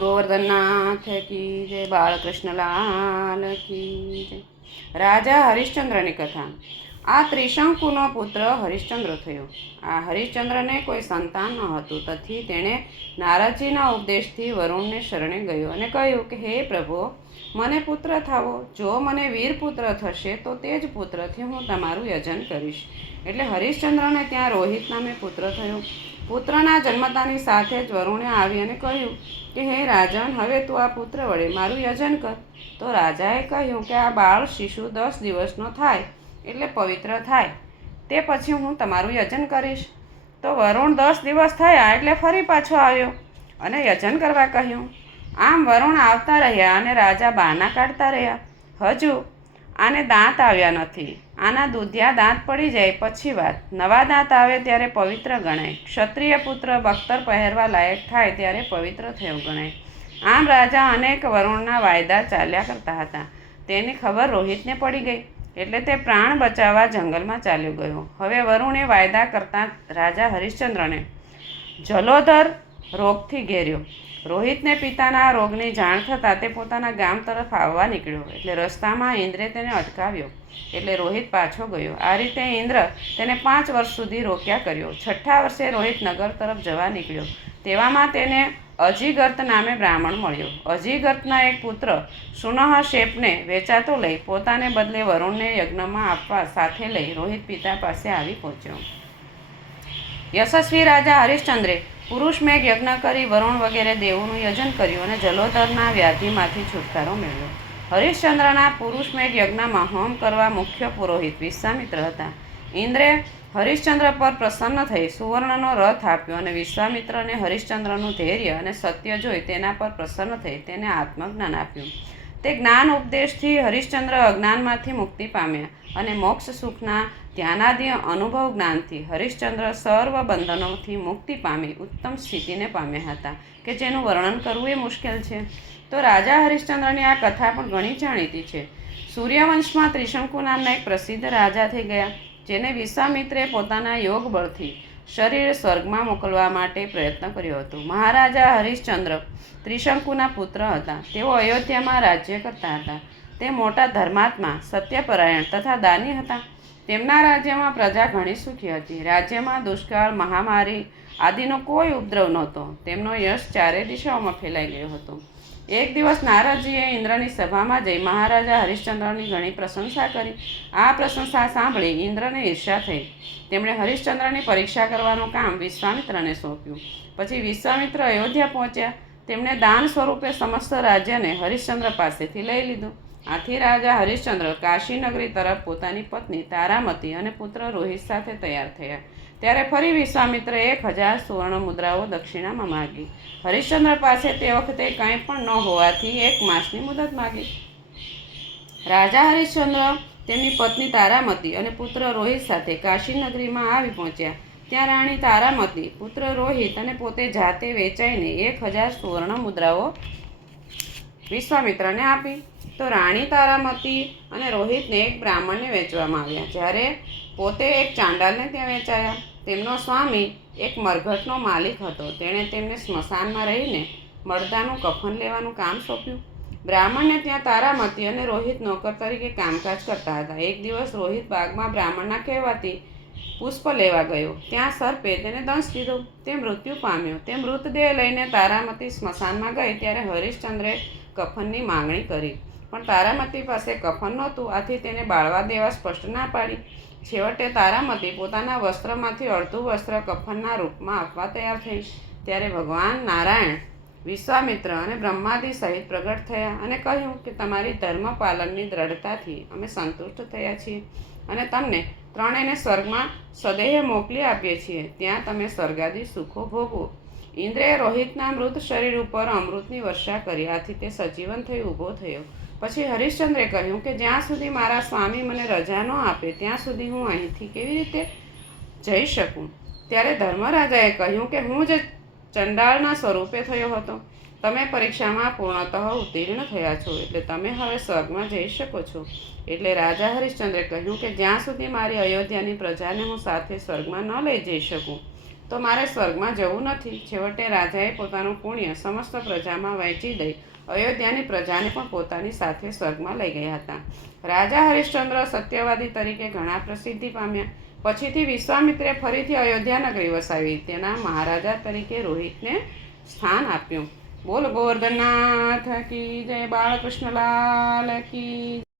ગોવર્ધનનાથ કી જય બાળકૃષ્ણલાલ કી જય. રાજા હરિશ્ચંદ્રની કથા. આ ત્રિશંકુનો પુત્ર હરિશ્ચંદ્ર થયો. આ હરિશ્ચંદ્રને કોઈ સંતાન ન હતું તેથી તેણે નારદજીના ઉપદેશથી વરુણને શરણે ગયો અને કહ્યું કે, હે પ્રભુ, મને પુત્ર થાવો. જો મને વીર પુત્ર થશે, તો તે જ પુત્રથી હું તમારું યજન કરીશ. એટલે હરિશ્ચંદ્રને ત્યાં રોહિત નામે પુત્ર થયો. પુત્રના જન્મતાની સાથે જ વરુણે આવી અને કહ્યું કે, હે રાજન, હવે તું આ પુત્ર વડે મારું યજન કર. તો રાજાએ કહ્યું કે, આ બાળ શિશુ દસ દિવસનો થાય. એટલે પવિત્ર થાય. તે પછી હું તમારું યજન કરીશ. તો વરુણ દસ દિવસ થયા એટલે ફરી પાછો આવ્યો અને યજન કરવા કહ્યું, આમ વરુણ આવતા રહ્યા અને રાજા બહાના કાઢતા રહ્યા. હજુ આને દાંત આવ્યા નથી. આના દૂધિયા દાંત પડી જાય પછી વાત. નવા દાંત આવે ત્યારે પવિત્ર ગણાય. ક્ષત્રિય પુત્ર બખ્તર પહેરવા લાયક થાય ત્યારે પવિત્ર થયો ગણાય. આમ રાજા અનેક વરુણના વાયદા ચાલ્યા કરતા હતા. તેની ખબર રોહિતને પડી ગઈ. એટલે તે પ્રાણ બચાવવા જંગલમાં ચાલ્યો ગયો. હવે વરુણે વાયદા કરતા રાજા હરિશ્ચંદ્રને જલોધર રોગથી ઘેર્યો. રોહિતને પિતાના રોગની જાણ થતાં તે પોતાના ગામ તરફ આવવા નીકળ્યો એટલે રસ્તામાં ઇન્દ્રે તેને અટકાવ્યો એટલે રોહિત પાછો ગયો. આ રીતે ઇન્દ્ર તેને પાંચ વર્ષ સુધી રોક્યા કર્યો. છઠ્ઠા વર્ષે રોહિત નગર તરફ જવા નીકળ્યો. તેવામાં તેને અજીગર્ત નામે બ્રાહ્મણ મળ્યો. અજીગર્તના એક પુત્ર સુનહ શેપને વેચાતો લઈ પોતાને બદલે વરુણને યજ્ઞમાં આપવા સાથે લઈ રોહિત પિતા પાસે આવી પહોંચ્યો. યશસ્વી રાજા હરિશ્ચંદ્રે પુરુષ મેઘ યજ્ઞ કરી વરુણ વગેરે દેવોનું યજન કર્યું અને જલોધરના વ્યાધિમાંથી છુટકારો મેળવ્યો. હરિશ્ચંદ્રના પુરુષ મેઘ યજ્ઞમાં હોમ કરવા મુખ્ય પુરોહિત વિશ્વામિત્ર હતા. ઇન્દ્રે હરિશ્ચંદ્ર પર પ્રસન્ન થઈ સુવર્ણનો રથ આપ્યો અને વિશ્વામિત્રને હરિશ્ચંદ્રનું ધૈર્ય અને સત્ય જોઈ તેના પર પ્રસન્ન થઈ તેને આત્મજ્ઞાન આપ્યું. તે જ્ઞાન ઉપદેશથી હરિશ્ચંદ્ર અજ્ઞાનમાંથી મુક્તિ પામ્યા અને મોક્ષ સુખના ધ્યાનાદિ અનુભવ જ્ઞાનથી હરિશ્ચંદ્ર સર્વ બંધનોથી મુક્તિ પામી ઉત્તમ સ્થિતિને પામ્યા હતા, કે જેનું વર્ણન કરવું એ મુશ્કેલ છે. તો રાજા હરિશ્ચંદ્રની આ કથા પણ ઘણી જાણીતી છે. સૂર્યવંશમાં ત્રિશંકુ નામના એક પ્રસિદ્ધ રાજા થઈ ગયા. જેને વિશ્વામિત્રે પોતાના યોગ બળથી શરીર સ્વર્ગમાં મોકલવા માટે પ્રયત્ન કર્યો હતો. મહારાજા હરિશ્ચંદ્ર ત્રિશંકુના પુત્ર હતા. તેઓ અયોધ્યામાં રાજ્ય કરતા હતા. તે મોટા ધર્માત્મા, સત્યપરાયણ તથા દાની હતા. તેમના રાજ્યમાં પ્રજા ઘણી સુખી હતી. રાજ્યમાં દુષ્કાળ, મહામારી આદિનો કોઈ ઉપદ્રવ નહોતો. તેમનો યશ ચારે દિશાઓમાં ફેલાઈ ગયો હતો. એક દિવસ નારદજીએ ઇન્દ્રની સભામાં જઈ મહારાજા હરિશ્ચંદ્રની ઘણી પ્રશંસા કરી. આ પ્રશંસા સાંભળી ઇન્દ્રને ઈર્ષા થઈ. તેમણે હરિશ્ચંદ્રની પરીક્ષા કરવાનું કામ વિશ્વામિત્રને સોંપ્યું. પછી વિશ્વામિત્ર અયોધ્યા પહોંચ્યા. તેમણે દાન સ્વરૂપે સમસ્ત રાજ્યને હરિશ્ચંદ્ર પાસેથી લઈ લીધું. આથી રાજા હરિશ્ચંદ્ર કાશીનગરી તરફ પોતાની પત્ની તારામતી અને પુત્ર રોહિત સાથે તૈયાર થયા. ત્યારે ફરી વિશ્વામિત્રે એક હજાર સુવર્ણ મુદ્રાઓ દક્ષિણામાં માગી. હરિશ્ચંદ્ર પાસે તે વખતે કંઈ પણ ન હોવાથી એક માસની મુદત માગી. રાજા હરિશ્ચંદ્ર તેમની પત્ની તારામતી અને પુત્ર રોહિત સાથે કાશી નગરીમાં આવી પહોંચ્યા. ત્યાં રાણી તારામતી, પુત્ર રોહિત અને પોતે જાતે વેચાઈને એક હજાર સુવર્ણ મુદ્રાઓ વિશ્વામિત્રને આપી. તો રાણી તારામતી અને રોહિતને એક બ્રાહ્મણને વેચવામાં આવ્યા. જ્યારે પોતે એક ચાંડાલને ત્યાં વેચાયા તેમનો સ્વામી એક મરઘટનો માલિક હતો. તેણે તેમને સ્મશાનમાં રહીને મળદાનું કફન લેવાનું કામ સોંપ્યું. બ્રાહ્મણને ત્યાં તારામતી અને રોહિત નોકર તરીકે કામકાજ કરતા હતા. એક દિવસ રોહિત બાગમાં બ્રાહ્મણના કહેવાથી પુષ્પ લેવા ગયો. ત્યાં સર્પે તેને દંશ દીધો. તે મૃત્યુ પામ્યો. તે મૃતદેહ લઈને તારામતી સ્મશાનમાં ગઈ ત્યારે હરીશચંદ્રે કફનની માંગણી કરી. પણ તારામતી પાસે કફન નહોતું. આથી તેને બાળવા દેવા સ્પષ્ટ ના પાડી. છેવટે તારામતી પોતાના વસ્ત્રમાંથી અડધું વસ્ત્ર કફનના રૂપમાં આપવા તૈયાર થઈ ત્યારે ભગવાન નારાયણ વિશ્વામિત્ર અને બ્રહ્માદિ સહિત પ્રગટ થયા અને કહ્યું કે તમારી ધર્મ પાલનની દ્રઢતાથી અમે સંતુષ્ટ થયા છીએ અને તમને ત્રણેયને સ્વર્ગમાં સદેહ મોકલી આપીએ છીએ. ત્યાં તમે સ્વર્ગાદી સુખો ભોગવો. ઇન્દ્રએ રોહિતના મૃત શરીર ઉપર અમૃતની વર્ષા કરી. આથી તે સજીવન થઈ ઊભો થયો. પછી હરિશ્ચંદ્રે કહ્યું કે જ્યાં સુધી મારા સ્વામી મને રજા ન આપે, ત્યાં સુધી હું અહીંથી કેવી રીતે જઈ શકું? ત્યારે ધર્મરાજાએ કહ્યું કે હું જે ચંડાળના સ્વરૂપે થયો હતો. તમે પરીક્ષામાં પૂર્ણતઃ ઉત્તીર્ણ થયા છો, એટલે તમે હવે સ્વર્ગમાં જઈ શકો છો. એટલે રાજા હરિશ્ચંદ્રે કહ્યું કે જ્યાં સુધી મારી અયોધ્યાની પ્રજાને હું સાથે સ્વર્ગમાં ન લઈ જઈ શકું તો મારે સ્વર્ગમાં જવું નથી. છેવટે રાજાએ પોતાનું પુણ્ય સમસ્ત પ્રજામાં વહેંચી દઈ. અયોધ્યાની પ્રજાને પણ પોતાની સાથે સ્વર્ગમાં લઈ ગયા હતા. રાજા હરિશ્ચંદ્ર સત્યવાદી તરીકે ઘણા પ્રસિદ્ધિ પામ્યા. પછીથી વિશ્વામિત્રે ફરીથી અયોધ્યા નગરી વસાવી. તેના મહારાજા તરીકે રોહિતને સ્થાન આપ્યું. બોલ ગોવર્ધનનાથ કી જય બાળકૃષ્ણલાલ કી